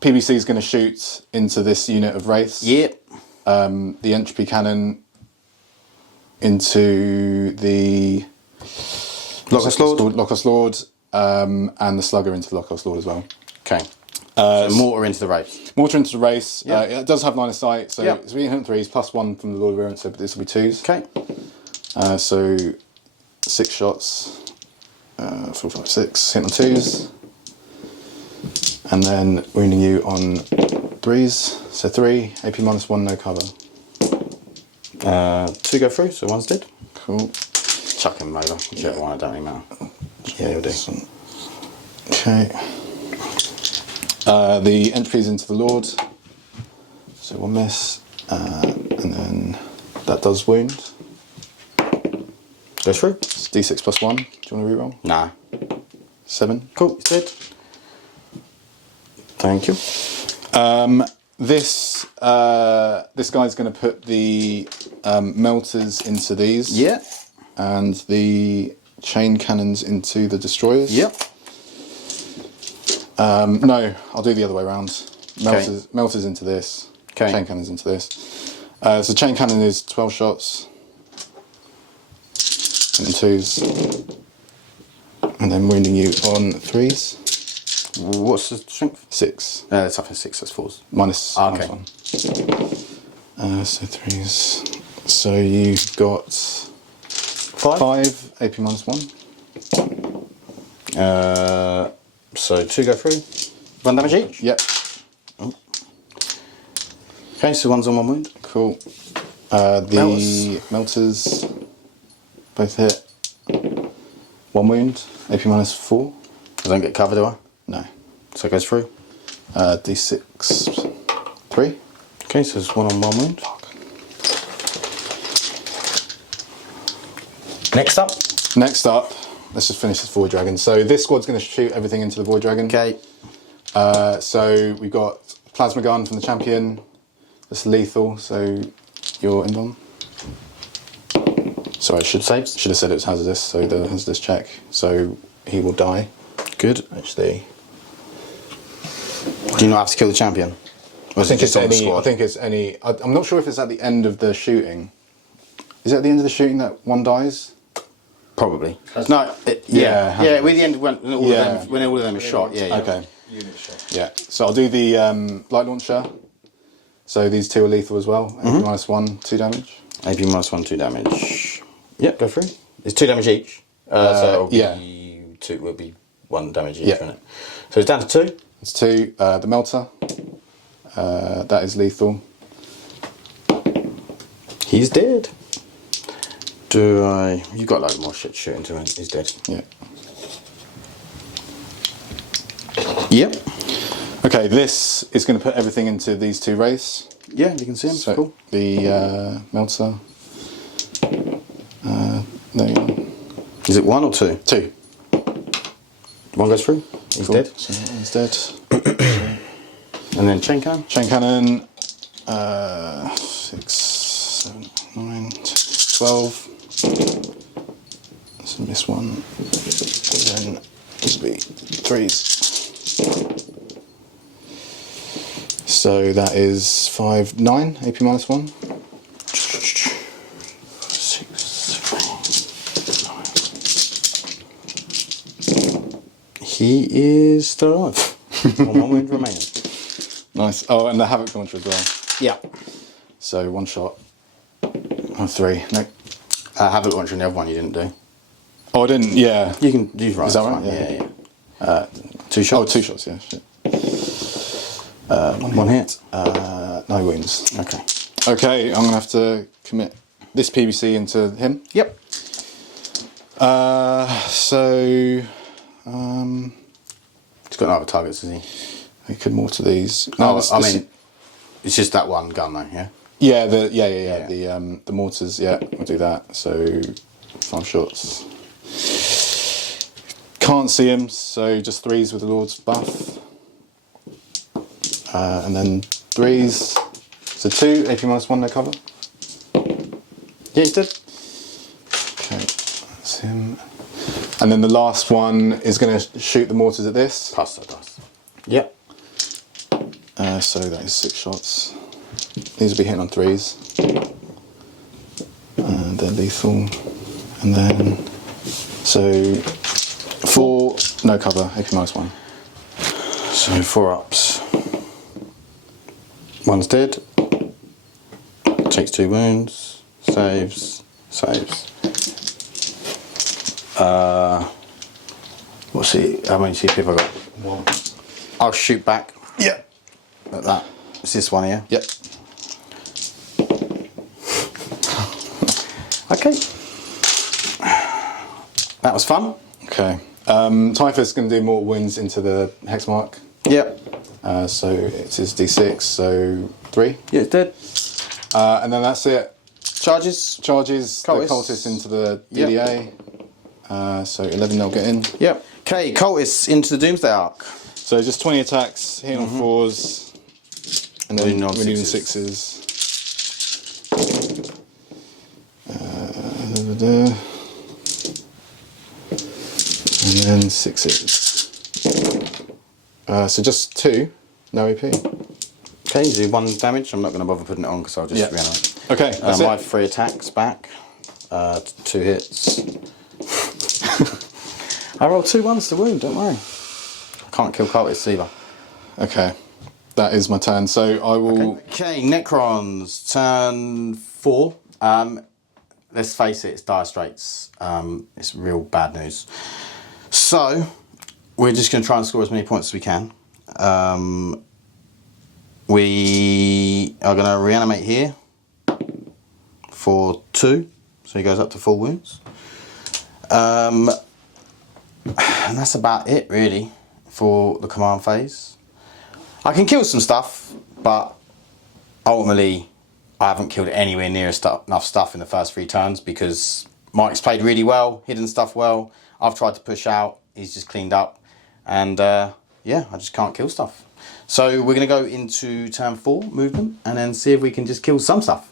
PBC is going to shoot into this unit of wraiths. Yep. The entropy cannon into the Lockhouse Lord. Lockhouse Lord, and the slugger into the Lockhouse Lord as well. Okay. So mortar into the race. Mortar into the race. Yep. It does have line of sight, so Yep. it's 303s plus 1 from the Lord of Virulence, so this will be 2s. Okay. So 6 shots, 4, 5, 6, hit on 2s, and then wounding you on 3s. So 3, AP minus 1, no cover. 2 go through, so 1's dead. Cool. Chuck him over. Whichever one, it don't really matter. Yeah, you'll do. Okay. The entropy's into the Lord, so 1 miss, and then that does wound. Go through. It's D6 plus 1. Do you want to reroll? Nah. 7. Cool, he's dead. Thank you. This guy's going to put the melters into these. Yeah. And the chain cannons into the destroyers. Yep. No, I'll do the other way around. Melters into this. Okay. Chain cannons into this. So chain cannon is 12 shots. And 2s. And then wounding you on 3s. What's the strength? 6. It's up in 6, that's 4s. Minus, Okay. minus 1. So 3s. So you've got 5 AP minus 1. So 2 go through. 1 damage each? Yep. Okay, so 1's on 1 wound. Cool. The melters both hit. 1 wound. AP minus 4. I don't get cover, do I? No. So it goes through. D6 3. Okay, so it's 1 on 1 wound. Next up. Next up, let's just finish this Void Dragon. So this squad's going to shoot everything into the Void Dragon. Okay. So we've got Plasma Gun from the champion. That's lethal, so you're in bomb. Sorry, I should have said it was hazardous, so the hazardous check. So he will die. Good. Actually. Do you not have to kill the champion? Or I think it's on the any. squad? I think it's any. I'm not sure if it's at the end of the shooting. Is it at the end of the shooting that one dies? Probably. No. Yeah. With the end when all of them are shot. Yeah. Okay. Unit shot. Yeah. So I'll do the light launcher. So these 2 are lethal as well. AP minus 1, 2 damage. AP minus 1, 2 damage. Yep. Go through. It's 2 damage each. So it'll be 2. Will be 1 damage each, won't it? So it's down to 2. It's 2. The melter. That is lethal. He's dead. You got a load more shit shooting to him. He's dead. Yeah. Yep. Okay, this is going to put everything into these 2 wraiths. Yeah, you can see him. So Cool. the melter. There you go. Is it 1 or 2? 2. 1 goes through. He's dead. So he's dead. And then chain cannon. Chain cannon. 6, 7, 9, 12. So miss 1. And then this will be 3s. So that is 5, 9. AP minus 1. 6, 9. He is still alive. 1 wound remaining. Nice. Oh, and the Havoc launcher as well. Yeah. So 1 shot. Oh, 3. No. Have a launch on the other one you didn't do. Oh, I didn't. Yeah. You can do right. Is that right? Fine. Yeah. Yeah. 2 shots. Oh, 2 shots. Yeah. Shit. 1 hit. No wounds. Okay. Okay, I'm gonna have to commit this PBC into him. Yep. He's got no other targets, has he? We could mortar these. No, I mean, it's just that one gun though, yeah? Yeah, the mortars, yeah, we'll do that. So 5 shots. Can't see him, so just 3s with the Lord's buff. And then 3s. So 2, AP minus 1, no cover. Yeah, he's dead. That's him. And then the last one is going to shoot the mortars at this. Pass that dice. Yep. So that is 6 shots. These will be hitting on 3s. They're lethal. And then, so 4, no cover, AP -1. So 4 ups. One's dead. Takes 2 wounds. Saves. What's he? How many CP have I got? 1. I'll shoot back. Yep. Like that. It's this one here. Yep. Okay. That was fun. Okay. Typhus is going to do more wounds into the hex mark. Yep. So it's his D6, so 3. Yeah, it's dead. And then that's it. Charges. The cultists into the DDA. So 11 they'll get in. Yep. Okay, cultists into the Doomsday Arc. So just 20 attacks, hitting on 4s, and then Winning on winning 6s. 6s. And then 6s. So just 2, no AP. Okay, you do 1 damage. I'm not going to bother putting it on because I'll just reanimate. Okay, that's I it. have 3 attacks back. 2 hits. I roll 2 1s to wound, don't worry. I can't kill cultists either. Okay, that is my turn. So I will. Okay, Necrons, turn 4. Let's face it, it's dire straits. It's real bad news. So, we're just going to try and score as many points as we can. We are going to reanimate here for 2. So he goes up to 4 wounds. And that's about it, really, for the command phase. I can kill some stuff, but ultimately I haven't killed anywhere near enough stuff in the first 3 turns because Mike's played really well, hidden stuff well. I've tried to push out, he's just cleaned up, and yeah, I just can't kill stuff. So we're going to go into turn 4 movement and then see if we can just kill some stuff.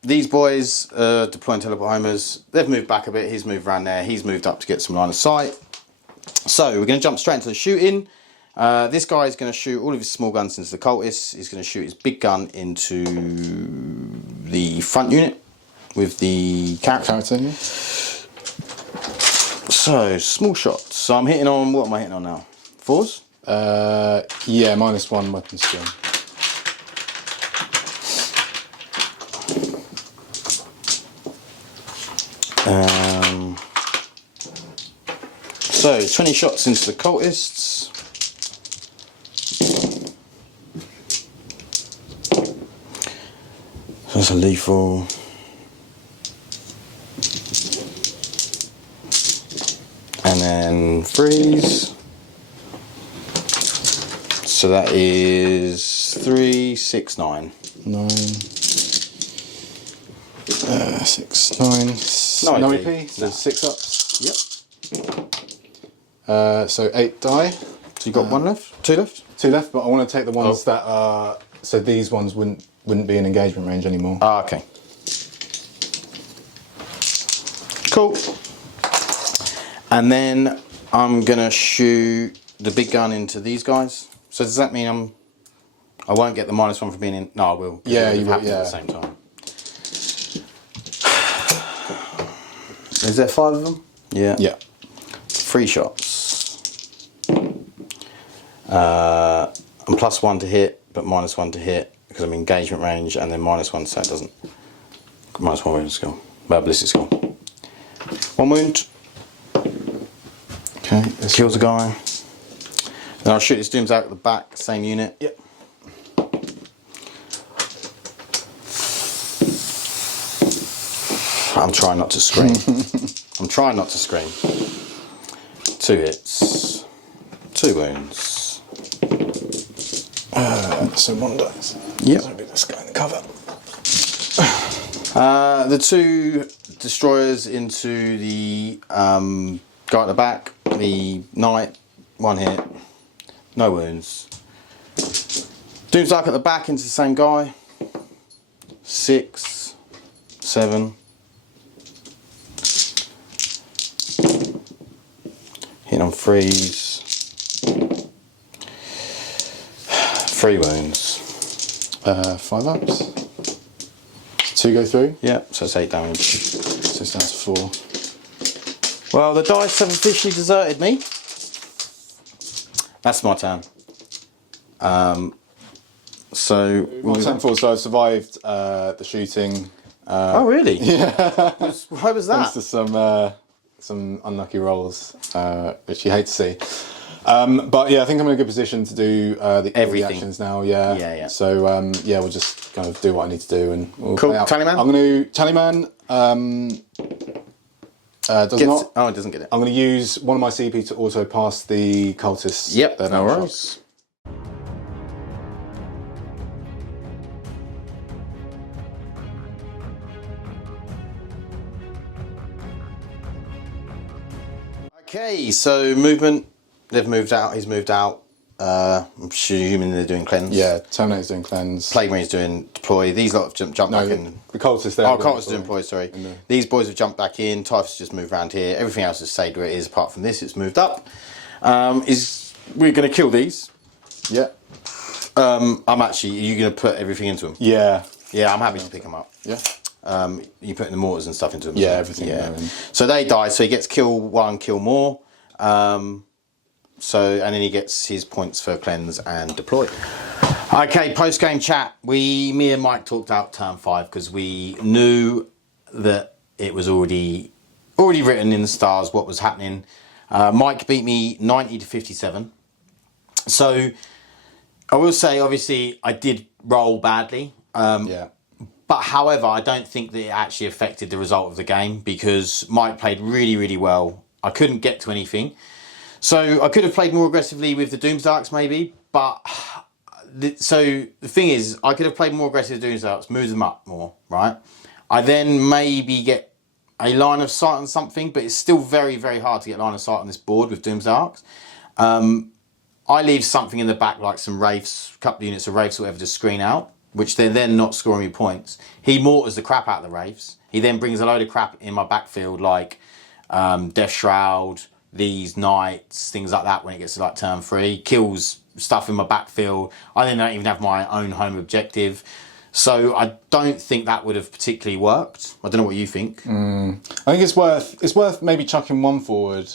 These boys deploying teleport homers. They've moved back a bit. He's moved around there. He's moved up to get some line of sight. So we're going to jump straight into the shooting. This guy is going to shoot all of his small guns into the cultists. He's going to shoot his big gun into the front unit with the character. Yeah. So small shots. So I'm hitting on, what am I hitting on now? 4s? Yeah, -1 weapon skill. So 20 shots into the cultists. That's a lethal. And then freeze. So that is 3, 6, 9. 9. 6, 9. No AP, so 6 ups. Yep. So 8 die. So you got 1 left? 2 left? 2 left, but I want to take the ones that are. So these ones wouldn't be in engagement range anymore. Ah, okay. Cool. And then I'm gonna shoot the big gun into these guys. So does that mean I won't get the -1 for being in? No, I will. Yeah, you will. At Yeah. the same time. Is there 5 of them? Yeah. Yeah. 3 shots. I'm +1 to hit, but -1 to hit because I'm engagement range, and then -1 so it doesn't. -1 wound skill. Ballistic skill. 1 wound. Okay, this kills a guy. Then I'll shoot his dooms out at the back, same unit. Yep. I'm trying not to scream. I'm trying not to scream. 2 hits. 2 wounds. So 1 dice. Yep. So I'll be this guy in the cover. The 2 destroyers into the guy at the back, the knight, 1 hit, no wounds. Doomsdark at the back into the same guy, 6, 7. Hit on 3s, 3 wounds. 5 ups. 2 go through? Yeah, so it's 8 damage. So it's down to 4. Well, the dice have officially deserted me. That's my turn. So My turn 4, so I survived the shooting. oh really? Yeah. Why was that? Thanks to some unlucky rolls, which you hate to see. But yeah, I think I'm in a good position to do all the actions now. Yeah. Yeah. So yeah, we'll just kind of do what I need to do, and we'll Cool. play out. Tallyman? I'm going to Tallyman. Does not. Oh, it doesn't get it. I'm going to use one of my CP to auto pass the cultists. Yep. They're No now worries. shot. Okay, so movement. They've moved out. He's moved out. I'm assuming they're doing cleanse. Yeah, Terminator's doing cleanse. Plague Marine's doing deploy. These lot have jumped back in. The cultists there. Oh, Carter's doing deploy, sorry. These boys have jumped back in. Typhus just moved around here. Everything else has stayed where it is, apart from this, it's moved up. We're going to kill these. Yeah. I'm actually, are you going to put everything into them? Yeah. Yeah, I'm happy to pick them up. Yeah. You putting the mortars and stuff into them? Yeah, so, everything. Yeah. So they die, so he gets kill 1, kill more. And then he gets his points for cleanse and deploy. Okay, post-game chat. Me and Mike talked out turn 5 because we knew that it was already written in the stars what was happening. Mike beat me 90 to 57. So I will say, obviously, I did roll badly. Yeah. But however, I don't think that it actually affected the result of the game because Mike played really, really well. I couldn't get to anything. So I could have played more aggressively with the Doomsdarks maybe, but so the thing is, I could have played more aggressive with Doomsdarks, moved them up more, right? I then maybe get a line of sight on something, but it's still very, very hard to get line of sight on this board with Doomsdarks. I leave something in the back, like some Wraiths, a couple of units of Wraiths or whatever to screen out, which they're then not scoring me points. He mortars the crap out of the Wraiths. He then brings a load of crap in my backfield, like Death Shroud, these Knights, things like that when it gets to like turn 3. Kills stuff in my backfield. I then don't even have my own home objective. So I don't think that would have particularly worked. I don't know what you think. I think it's worth maybe chucking one forward.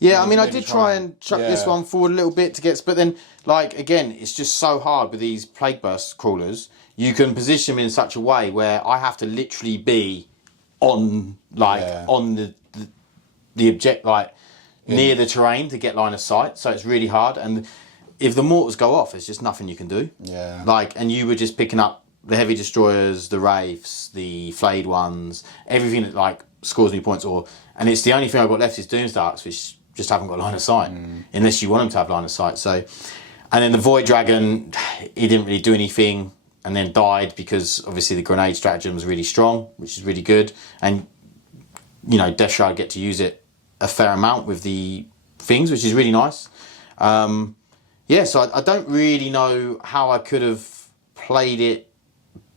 Yeah, I mean, I did try and chuck this one forward a little bit to get, but then, like, again, it's just so hard with these Plague Burst crawlers. You can position them in such a way where I have to literally be on, like, on the object, like, near the terrain to get line of sight. So it's really hard. And if the mortars go off, there's just nothing you can do. Yeah. Like, and you were just picking up the heavy destroyers, the Wraiths, the flayed ones, everything that, like, scores me points. And it's the only thing I've got left is Doomsdarks, which just haven't got line of sight, unless you want them to have line of sight. So, and then the Void Dragon, he didn't really do anything and then died because obviously the grenade stratagem was really strong, which is really good. And, you know, Death Shroud get to use it a fair amount with the things, which is really nice. Yeah, so I don't really know how I could have played it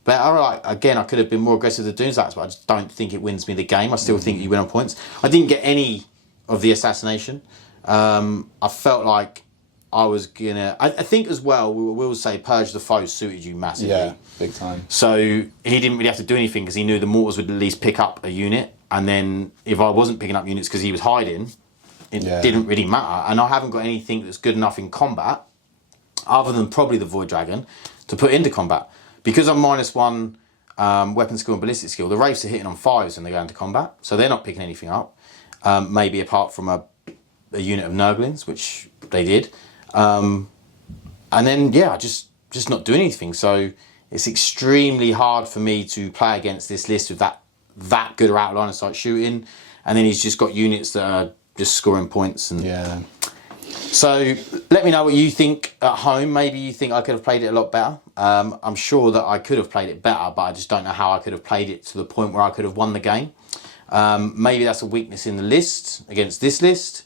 better. Like, again, I could have been more aggressive with the Doomsdarks, but I just don't think it wins me the game. I still think you win on points. I didn't get any of the assassination. I felt like I was gonna... I think as well, we will say Purge the Foe suited you massively. Yeah, big time. So he didn't really have to do anything because he knew the mortars would at least pick up a unit. And then if I wasn't picking up units because he was hiding, it didn't really matter. And I haven't got anything that's good enough in combat, other than probably the Void Dragon, to put into combat. Because I'm -1 weapon skill and ballistic skill, the Wraiths are hitting on 5s when they go into combat. So they're not picking anything up. Maybe apart from a unit of Nurglings, which they did. And then, yeah, just not doing anything. So it's extremely hard for me to play against this list with that good out line of sight shooting. And then he's just got units that are just scoring points. And so let me know what you think at home. Maybe you think I could have played it a lot better. I'm sure that I could have played it better, but I just don't know how I could have played it to the point where I could have won the game. Maybe that's a weakness in the list against this list.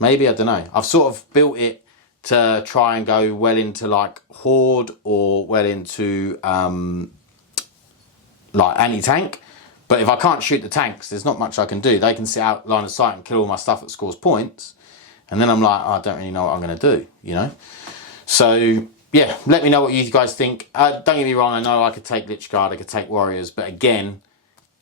Maybe, I don't know. I've sort of built it to try and go well into like Horde or well into like anti-tank. But if I can't shoot the tanks, there's not much I can do. They can sit out line of sight and kill all my stuff that scores points. And then I'm like, oh, I don't really know what I'm going to do, you know? So, yeah, let me know what you guys think. Don't get me wrong, I know I could take Lich Guard, I could take Warriors, but again,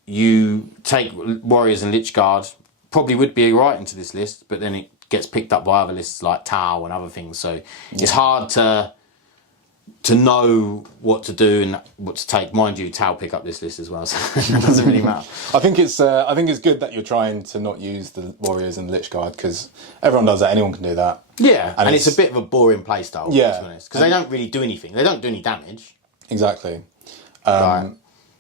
you take Warriors and Lich Guard, probably would be right into this list, but then it gets picked up by other lists like Tau and other things. So it's hard to know what to do and what to take. Mind you, Tau pick up this list as well, so it doesn't really matter. I think it's good that you're trying to not use the Warriors and Lich Guard, because everyone does that. Anyone can do that. Yeah, and it's a bit of a boring playstyle, yeah, to be honest, because they don't really do anything. They don't do any damage. Exactly. Right.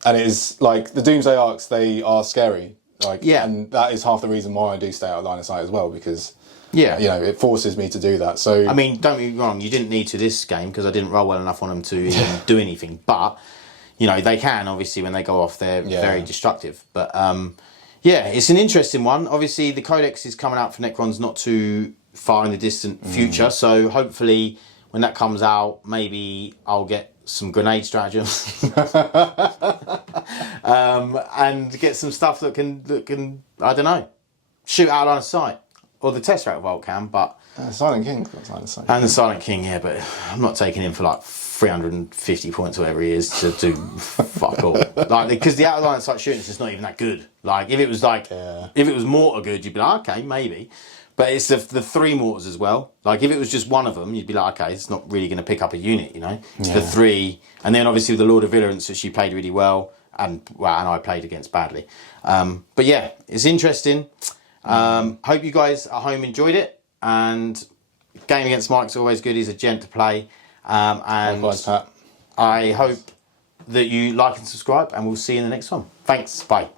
And it is like the Doomsday Arcs. They are scary. Like, yeah, and that is half the reason why I do stay out of line of sight as well, because yeah, you know, it forces me to do that. So I mean, don't get me wrong, you didn't need to this game because I didn't roll well enough on them to even do anything. But you know, they can obviously when they go off, they're very destructive. But yeah, it's an interesting one. Obviously, the Codex is coming out for Necrons not too far in the distant future, so hopefully when that comes out, maybe I'll get some grenade stratagems and get some stuff that can I don't know, shoot out on a sight. Or the Tesseract Vault can, but Silent King's got line of sight. And the Silent King, yeah, but I'm not taking him for like 350 points or whatever he is to do fuck all. Like, because the out of line of sight shooting is just not even that good. Like, if it was like, if it was mortar good, you'd be like, okay, maybe. But it's the three mortars as well. Like, if it was just one of them, you'd be like, okay, it's not really going to pick up a unit, you know? It's the three. And then obviously with the Lord of Virulence, which she played really well, and I played against badly. But yeah, it's interesting. Hope you guys at home enjoyed it. And game against Mike's always good. He's a gent to play. And likewise, Pat. I hope that you like and subscribe, and we'll see you in the next one. Thanks. Bye.